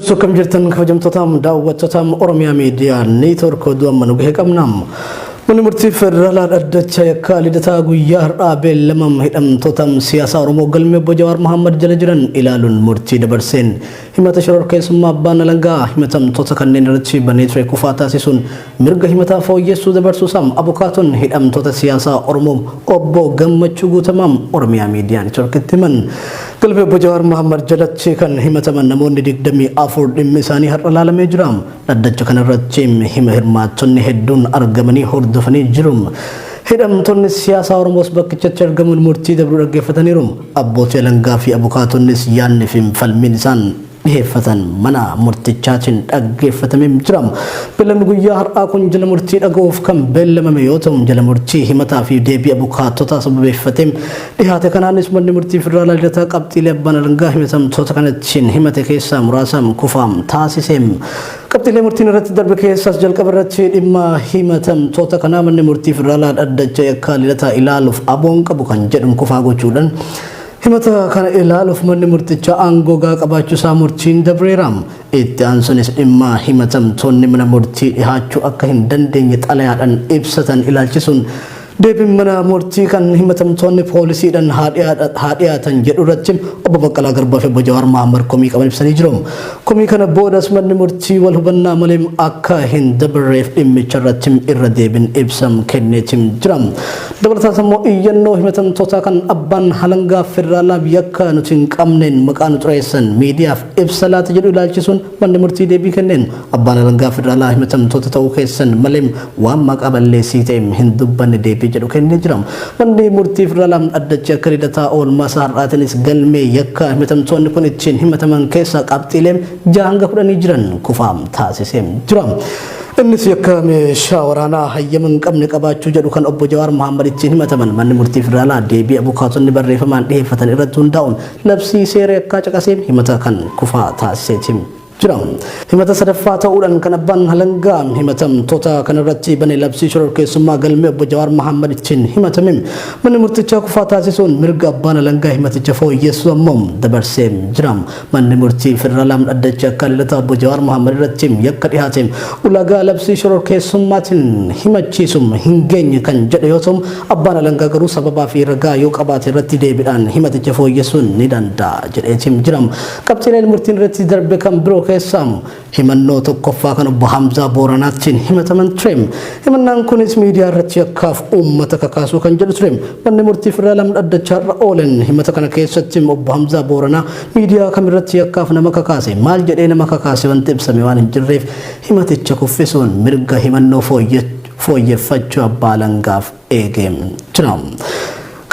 Sukam jirtan kabajamtootaam daawwattootaam Oromiyaa Miidiyaa Neetwoork Oduu Ammaa nu gahee qabnaam. Manni murtii federaalaa dhaddacha yakkaa lidataa guyyaa har'aa beellamam hidhamtootaam siyaasa Oromoo galmee obbo Jawaar Mohaammed jala jiran ilaaluun murtii dabarseen himata shororkeessummaa abbaan alangaa himatamtoota kanneen irratti banee ture kufaa taasisuun mirga himataa fooyyessuu dabarsuusaam abukaatoon hidhamtoota siyaasaa Oromoo obbo Gammachuu Guutamaam Oromiyaa Miidiyaa Neetwoorkitti himan. Galmee obbo Jawaar Mohaammed jalatti kan himataman namoonni 24 dhimmi isaanii har'a ilaalamee jira. Dhaddacha kanarratti hima hirmaattonni hedduun argamanii hordofanii jiru. Hidhamtoonni siyaasaa Oromoos bakkichatti argamuun murtii dabruu dhaggeeffataniiru. Abbootii alangaa fi abukaatonnis yaadni fi falmiin isaan dhiyeeffatan mana murtichaatiin dhaggeeffatamee jira. Beellamni guyyaa har'aa kun jala murtii dhaga'uuf kan beellamame yoo ta'u jala murtii himataa fi deebii abukaattotaa sababeeffatee dhiyaate kanaanis manni murtii federaalaa lidataa qabxiilee abbaan alangaa himatamtoota kanattiin himate keessaa muraasaan kufaam taasisee. Qabxiilee murtiin irratti darbe keessaas jalqaba irratti dhimma himatamtoota kanaa manni murtii federaalaa dhaddacha yakkaa lidataa ilaaluuf aboon qabu kan jedhu kufaa gochuudhaan himata kana ilaaluuf manni murtichaa aangoo qabaachuu isaa murtiin dabreeraam. Itti aansunis dhimma himatamtoonni mana murtii dhihaachuu akka hin dandeenye xalayaadhaan ibsatan ilaalchisuun deebiin mana murtii kan himatamtoonni poolisiidhaan haa dhiyaatan jedhu irratti obbo Baqqalaa Garbaa fi obbo Jawaar Mohaammed komii qaban ibsanii jiru. Komii kana boodas manni murtii wal hubannaa malee akka hin dabarreef dhimmicha irratti irra deebiin ibsam kenneetim jira. Dabalataan immoo iyyannoo himatamtoota kan abbaan alangaa federaalaa yakka nuti hin qabneen maqaa nu xureessan miidiyaaf ibsa laata jedhu ilaalchisuun manni murtii deebii kenneen abbaan alangaa federaalaa himatamtoota ta'uu keessan malee waan maqaa balleessii ta'e hin dubbanne deebii jedhu kennee jira. Manni murtii federaalaa dhaddacha akka lidataa oolmaa har'aatinis galmee yakka himatamtoonni kun ittiin himataman keessaa qabxiilee 6 jiran kufaam taasisee jira. Innis yakka meeshaa waraanaa hayyama hin qabne qabaachuu jedhu kan obbo Jawaar Mohaammed ittiin himataman manni murtii federaalaa deebii abukaatonni barreeffamaan dhiyeeffatan irratti hundaa'uun labsii seera yakkaa caqasee himata kan kufaa taasiseetim jira. Himata sadaffaa ta'uudhaan kan abbaan alangaa himatamtoota kanarratti banee labsii shororkeessummaa galmee obbo Jawaar Mohaammed ittiin himatame manni murtichaa kufaa taasisuun mirga abbaan alangaa himaticha fooyyessuu ammoo dabarsee jira. Manni murtii federaalaa dhaddacha akka lidataa obbo Jawaar Mohaammed irratti yakka dhiyaate ulaagaa labsii shororkeessummaatiin himachiisum hin geenye kan jedhe yoo ta'u abbaan alangaa garuu sababaa fi ragaa yoo qabaate irratti deebiidhaan himaticha fooyyessuun ni danda'a jedheetim jira. Qabxiileen murtiin irratti darbe kan biroo keessaa himannoo tokkoffaa kan obbo Hamzaa Booranaattiin himataman ture. Himannaan kunis miidiyaa irratti yakkaaf uummata kakaasuu kan jedhu ture. Manni murtii federaalaa dhaddacha irra oolen himata kana keessatti obbo Hamzaa Booranaa miidiyaa kamirratti yakkaaf nama kakaase maal jedhee nama kakaase wanti ibsame waan hin jirreef himaticha kuffisuun mirga himannoo fooyyeffachuu abbaa alangaaf eegee jira.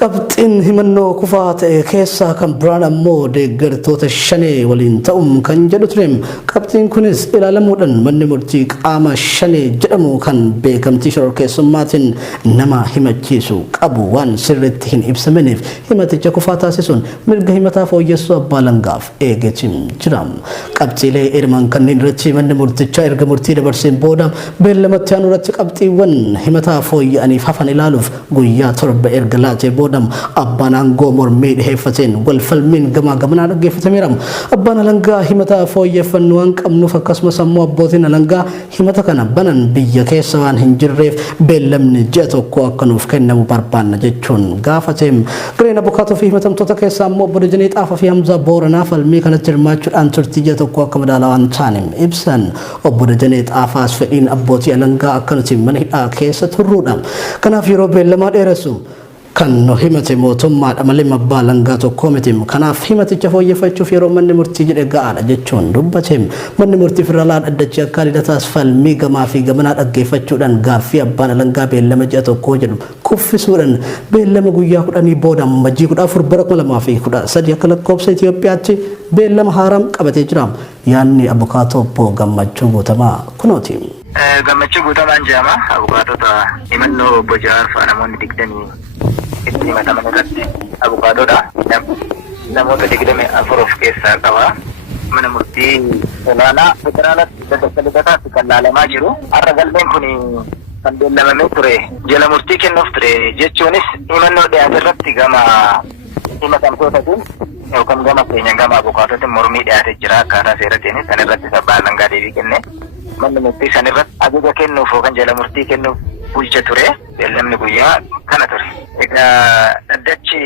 Qabxiin himannoo kufaa ta'e keessaa kan biraan ammoo deeggartoota 5 waliin ta'uun kan jedhu ture. Qabxiin kunis ilaalamuudhaan manni murtii qaama 5 jedhamu kan beekamtii shororkeessummaatiin nama himachiisu qabu waan sirriitti hin ibsamneef himaticha kufaa taasisuun mirga himataa fooyyessuu abbaa alangaaf eegeetim jira. Qabxiilee erman kanneen irratti manni murtichaa erga murtii dabarseen booda beellamatti aanu irratti qabxiiwwan himataa fooyya'aniif hafan ilaaluuf guyyaa 7 erga laatee booda abbaan aangoo mormii dhiheeffateen wal falmiin gamaa gamanaa dhaggeeffatameera. Abbaan alangaa himata fooyyeffannoo waan qabnuuf akkasumas ammoo abbootiin alangaa himata kana banan biyya keessa waan hin jirreef beellamni ji'a tokko akka nuuf kennamu barbaanna jechuun gaafateem. Gareen abukaatoo fi himatamtoota keessaa ammoo obbo Dajanee Xaafaa fi Hamzaa Booranaa falmii kanatti hirmaachuudhaan turtii ji'a tokko akka madaalawaa hin taane ibsan. Obbo Dajanee Xaafaas fedhiin abbootii alangaa akka nuti mana hidhaa keessa turruudha. Kanaaf yeroo beellamaa dheeressu kan no himate mootummaadha malee abbaa alangaa tokko miti. Kanaaf himaticha fooyyeffachuuf yeroo manni murtii jedhe ga'aadha jechuun dubbateem. Manni murtii federaalaa dhaddacha akka lidataas falmii gamaa fi gamanaa dhaggeeffachuudhaan gaaffii abbaan alangaa beellama ji'a tokko jedhu kuffisuudhaan beellama guyyaa 10 booda Majjii 14 bara 2013 akka lakkoofsa Itoophiyaatti beellama haaraa qabatee jira. Yaanni abukaatoo obbo Gammachuu Guutamaa kunooti. Gammachuu Guutamaan jedhama. Abukaatota himannoo obbo Jawaar fa'a namoonni 20 itti himataman irratti abukaatoodha. Namoota 24 of keessaa qaba. Mana murtii olaanaa federaalaatti dhaddacha lidataatti kan laalamaa jiru. Har'a galmeen kun kan beellamamee ture jala murtii kennuuf ture jechuunis himannoo dhiyaate irratti gama himatamtootaatiin yookaan gama keenya gama abukaatoti mormii dhiyaate jira akkaataa seeratiin san irratti sabbaa langaa deebii kenne manni murtii san irratti ajaja kennuuf yookaan jala murtii kennuuf bulcha ture beellamni guyyaa kana ture. Egaa addachi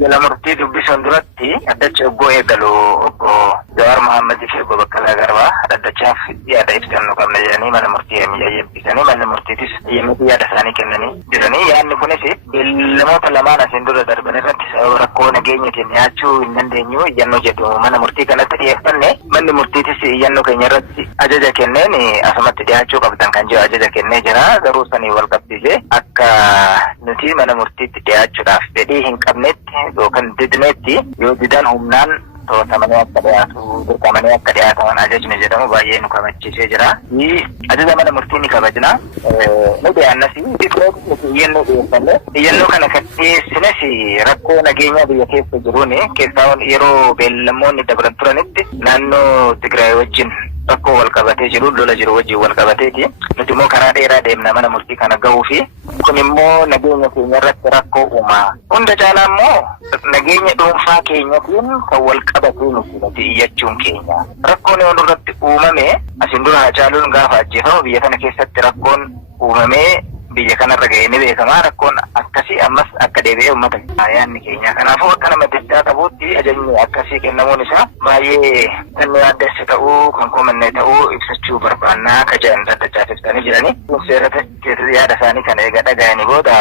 jala murtii dubbisuun duratti addachi oggoo eegalu obbo Jawaar Mohammadii fi obbo Baqqalaa Garbaa addachaaf yaada ibsannuu qabna jedhanii mana murtii eeyyamsiisanii manni murtiitis eeyyamanii yaada isaanii kennanii jiranii. Yaadni kunis beellamoota lamaan asiin dura darban irratti sababa rakkoo nageenyatiin dhiyaachuu hin dandeenyu iyyannoo jedhu mana murtii kanatti dhiyeeffanne manni murtiitis iyyannoo keenya irratti ajaja kenneen asumatti dhiyaachuu qabdan kan jedhu ajaja kennee jira. Garuu sanii wal qabsiisee akka nuti mana murtiitti dhiyaachuudhaaf fedhii hin qabnetti yookaan didneetti yoo didan humnaan to'atamanii akka dhiyaatu dirqamanii akka dhiyaataman ajajni jedhamu baay'ee nu kabachiisee jira. Ajaja mana murtii ni kabajna. Nu dhiyaannas iyyannoo dhiyeeffanne iyyannoo kana kan dhiyeessines rakkoo nageenyaa biyya keessa jiruun keessaa yeroo beellamoonni dabran turanitti naannoo Tigraay wajjin rakkoo wal qabatee jiru lola jiru wajjin wal qabateeti. Nuti immoo karaa dheeraa deemna mana murtii kana gahuu fi kun immoo nageenya keenya irratti rakkoo uumaa. Hunda caalaa immoo nageenya dhuunfaa keenyatiin kan wal qabatee nuti iyyachuun keenya. Rakkoon yoo irratti uumame asiin dura Hacaaluun gaafa ajjeefamu biyya kana keessatti rakkoon uumamee biyya kanarra ga'ee ni beekama. Rakkoon akkasii ammas akka deebi'ee uummata yaadni keenya. Kanaafuu akka nama deddaa qabuutti ajajni akkasii kennamuun isaa baay'ee kan nu yaaddeesse ta'uu kan koomannee ta'uu ibsachuu barbaannaa akka jedhan daddachaaf ibsanii jiranii. Seerota yaada isaanii kana eega dhaga'anii booda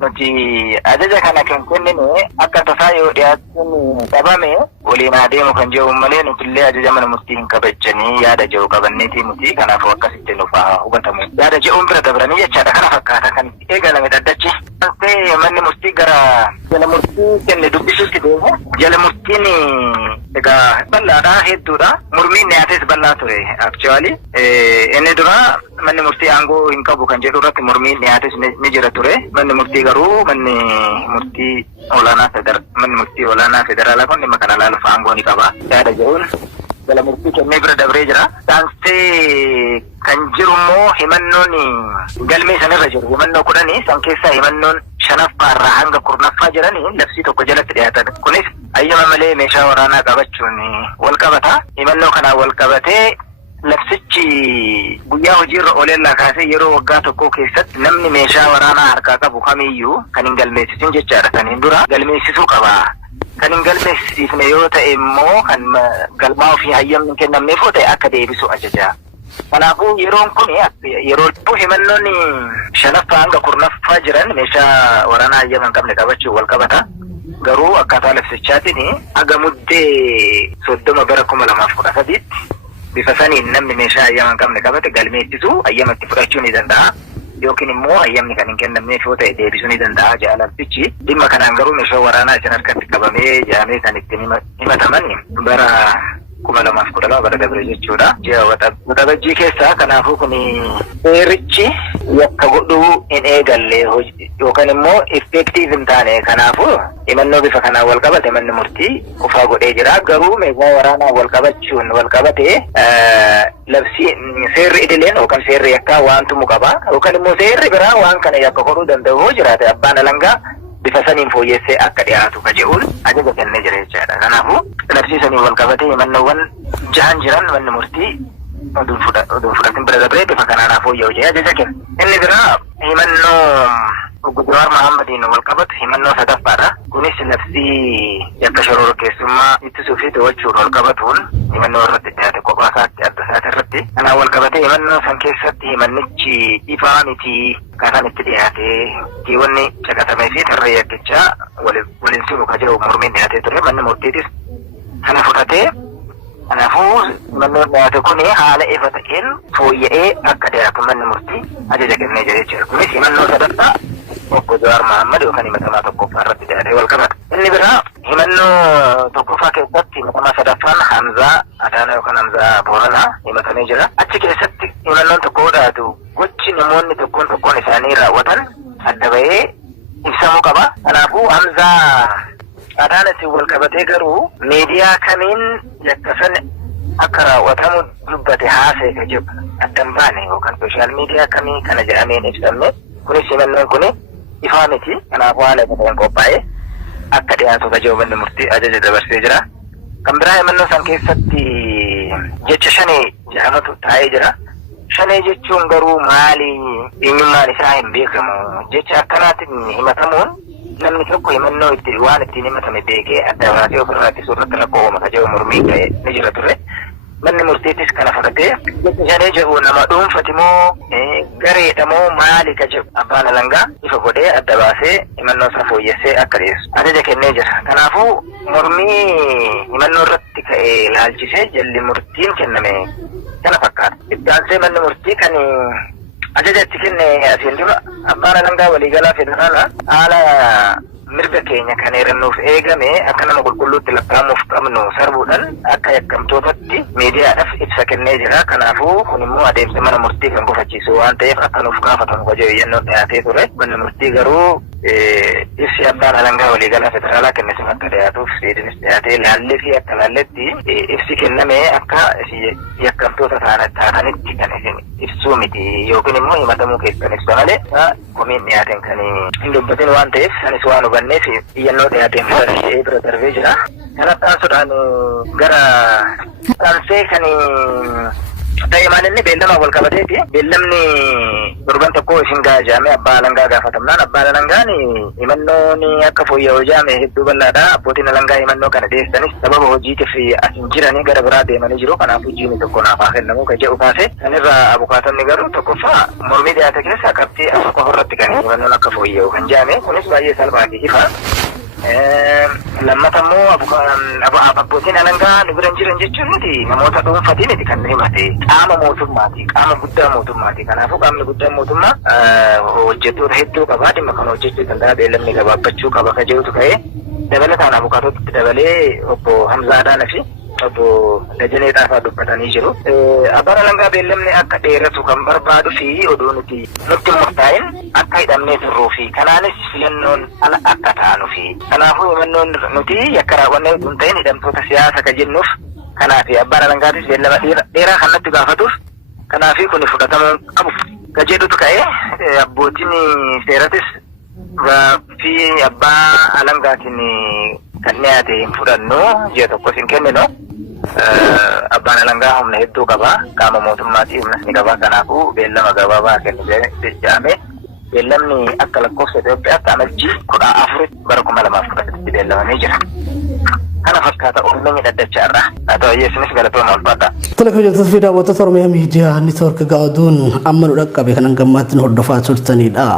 nuti ajaja kana kan kennine akka tasaa yoo dhiyaachuun dhabame waliin adeemu kan jedhu malee nutillee ajaja mana murtii hin kabajanii yaada jedhu qabanneetii nuti. Kanaafuu akkasitti nuuf hubatamu. Yaada jedhuun bira dabranii jechaadha kana fakkaata kan eegalame daddachi. Manni murtii gara jala murtii kenne dubbisuutti deemu. Jala murtiin egaa bal'aadha hedduudha. Mormiin dhiyaates bal'aa ture actually. Inni dura manni murtii aangoo hin qabu kan jedhu irratti mormiin dhiyaates ni jira ture. Manni murtii garuu manni murtii olaanaa federaalaa kun dhimma kana ilaaluuf aangoo ni qaba. Yaada jedhuun jala murtii kennee bira dabree jira. Saansee kan jiru immoo himannoon galmee sanirra jiru. Himannoo 10 san keessaa himannoon 5ffaarraa hanga 10ffaa jiranii labsii tokko jalatti dhiyaatan. Kunis ayyama malee meeshaa waraanaa qabachuun wal qabata. Himannoo kanaan wal qabatee labsichi guyyaa hojiirra ooleellaa kaasee yeroo waggaa tokko keessatti namni meeshaa waraanaa harkaa qabu kamiyyuu kan hin galmeessisin jechaadha. Saniin dura galmeessisuu qaba. Kan hin galmeessifne yoo ta'e immoo kan galmaa ofii hayyamni hin kennamneef yoo ta'e akka deebisu ajaja. Kanaafuu yeroon kun yeroo himannoonni 5ffaa hanga 10ffaa jiran meeshaa waraanaa hayyama hin qabne qabachuu wal qabata. Garuu akkaataa labsichaatiin haga muddee 30 bara 2013tti bifa saniin namni meeshaa hayyama hin qabne qabate galmeessisu hayyama itti fudhachuu ni danda'a. Yookiin immoo hayyamni kan hin kennamneef yoo ta'e deebisuu ni danda'a jedha labsichi. Dhimma kanaan garuu meeshaa waraanaa isin harkatti qabamee jedhamee kan ittiin himataman bara 2012 bara dabre jechuudha. Ji'a waxabajjii keessaa. Kanaafuu kun seerichi yakka godhuu hin eegalle yookaan immoo effektiiv hin taane. Kanaafuu himannoo bifa kanaan wal qabate manni murtii qofaa godhee jira. Garuu meeshaa waraanaa wal qabachuun wal qabate labsii seerri idileen yookaan seerri yakkaa waan tumu qaba. Yookaan immoo seerri biraa waan kana yakka godhuu danda'u yoo jiraate abbaan alangaa bifa saniin fooyyessee akka dhiyaatu ka jedhuun ajaja kennee jira jechaadha. Kanaafuu labsiisanii wal qabatee himannoowwan 6 jiran manni murtii oduun fudhatin bira dabree bifa kanaan fooyya'u jedhee ajaja kenna. Inni biraa himannoo Jawaar Mohammadiin wal qabatu himannoo 3ffaadha. Kunis labsii yakka shororkeessummaa ittisuu fi to'achuun wal qabatuun himannoo irratti dhiyaate kophaa isaatti adda isaati irratti. Kanaan wal qabatee himannoo san keessatti himannichi ifaa miti kan itti dhiyaate wanni caqasamee fi tarree yakkichaa waliin simu ka jiru mormiin dhiyaatee ture. Manni murtiitis kana fudhatee. Kanaafuu himannoon dhiyaate kun haala ifa ta'een fooyya'ee akka dhiyaatu manni murtii ajaja kennee jira jechuudha. Kunis himannoo 3ffaa obbo Jawaar Mohammad yookaan himatamaa 1ffaa irratti dhiyaatee wal qabata. Inni biraa himannoo 1ffaa keessatti himatamaa 3ffaan Hamzaa Adaanaa yookaan Hamzaa Booranaa himatamee jira. Achi keessatti himannoon tokko dhiyaatu gochi namoonni tokkoon isaanii raawwatan adda bahee ibsamuu qaba. Kanaafuu Hamzaa Adaanaatiin wal qabatee garuu miidiyaa kamiin yakka san akka raawwatamu dubbate haasa'e ka jiru addan baane yookaan sooshaal miidiyaa kamii kana jedhameen ibsamne. Kunis himannoon kun ifaa miti. Kanaafuu haala ifateen qophaa'ee akka dhiyaatu kajoo manni murtii ajaja dabarsee jira. Kan biraa himannoo san keessatti jecha shanee jedhamatu taa'ee jira. Shanee jechuun garuu maali eenyummaan isaa hin beekamu. Jecha akkanaatiin himatamuun namni tokko himannoo itti waan ittiin himatame beekee adda baasee ofirraa ittisuu irratti rakkoo uumata jedhu mormii ta'e ni jira ture. Manni murtiittis kana fudhatee jecha shanee jedhu nama dhuunfati moo gareedha moo maali ka jedhu abbaan alangaa ifa godhee adda baasee himannoo isaa fooyyessee akka dhiyeessu ajaja kennee jira. Kanaafuu mormii himannoo irratti ka'ee ilaalchisee jalli murtiin kenname kana fakkaata. Iddaansee manni murtii kan ajaja itti kenne asiin dura abbaan alangaa waliigalaa federaala haala mirga keenya kan eerannuuf eegame akka nama qulqulluutti lakkaa'amuuf qabnu sarbuudhaan akka yakkamtootatti miidiyaadhaaf ibsa kennee jira. Kanaafuu kun immoo adeemsa mana murtii kan gufachiisu waan ta'eef akka nuuf gaafatamu kajoo iyyannoon dhiyaatee ture. Manni murtii garuu ibsi abbaan alangaa waliigalaa federaalaa kenne sun akka dhiyaatuuf seedinis dhiyaatee laallee fi akka laalletti ibsi kenname akka yakkamtoota taatanitti kan isin ibsuu miti yookiin immoo himatamuu keessan ibsa malee komiin dhiyaateen kan hin dubbatin waan ta'eef sanis waan hubanneef iyyannoo dhiyaateen fudhatee bira darbee jira. Kanatti aansuudhaan gara dhaansee kan ta'e maalinni beellama wal qabateeti. Beellamni durban tokko isin gaajame abbaa alangaa gaafatamnaan abbaan alangaan himannoon akka fooyya'u jaame hedduu bal'aadha. Abbootiin alangaa himannoo kana dhiyeessanis sababa hojiitiif asin jiranii gara biraa deemanii jiru. Kanaaf hojiin tokko naaf haa kennamu kan jedhu kaase. Sanirraa abukaatonni garuu tokkoffaa mormii dhiyaate keessa qabxii afur qofa irratti kan himannoon akka fooyya'u kan jaame kunis baay'ee salphaa fi ifa. Lammata immoo abbootiin alangaa nu biran jiran jechuun nuti namoota dhuunfaatii miti kan himate qaama mootummaati, qaama guddaa mootummaati. Kanaafuu qaamni guddaan mootummaa hojjettoota hedduu qaba. Dhimma kana hojjechuu danda'a. Beellamni gabaabbachuu qaba ka jedhutu ka'ee dabalataan abukaatootti dabalee obbo Hamzaadhaan fi obbo Dajanee Xaafaa dubbatanii jiru. Abbaan alangaa beellamni akka dheeratu kan barbaadu fi oduu nuti murtaa'in akka hidhamnee turruu fi kanaanis filannoon ala akka taanu fi kanaafuu himannoon nuti yakka raawwannee hin ta'in hidhamtoota siyaasa ka jennuuf kanaaf abbaan alangaatis beellama dheeraa kan natti gaafatuuf kanaafi kun fudhatamuu qabu ka jedhutu ka'ee abbootiin seeratis fi abbaa alangaatiin kan dhiyaate hin fudhannu ji'a tokkos hin kenninu. Abbaan alangaa humna hedduu qaba. Qaama mootummaatii humnas ni qaba. Kanaafuu beellama gabaabaa kennu jedhame beellamni akka lakkoofsa Itoophiyaatti amajjii 14 bara 2018 beellamamee jira. Kana fakkaata uummanni dhaddachaa irraa. Haa ta'u yeesinis galatooma ulfaata. Televizyinii fi daawwattoota Oromiyaa miidiyaa neetwoorkii Gahee Oduun amma nu dhaqqabe kan hangammaatti nu hordofaa turtanidha.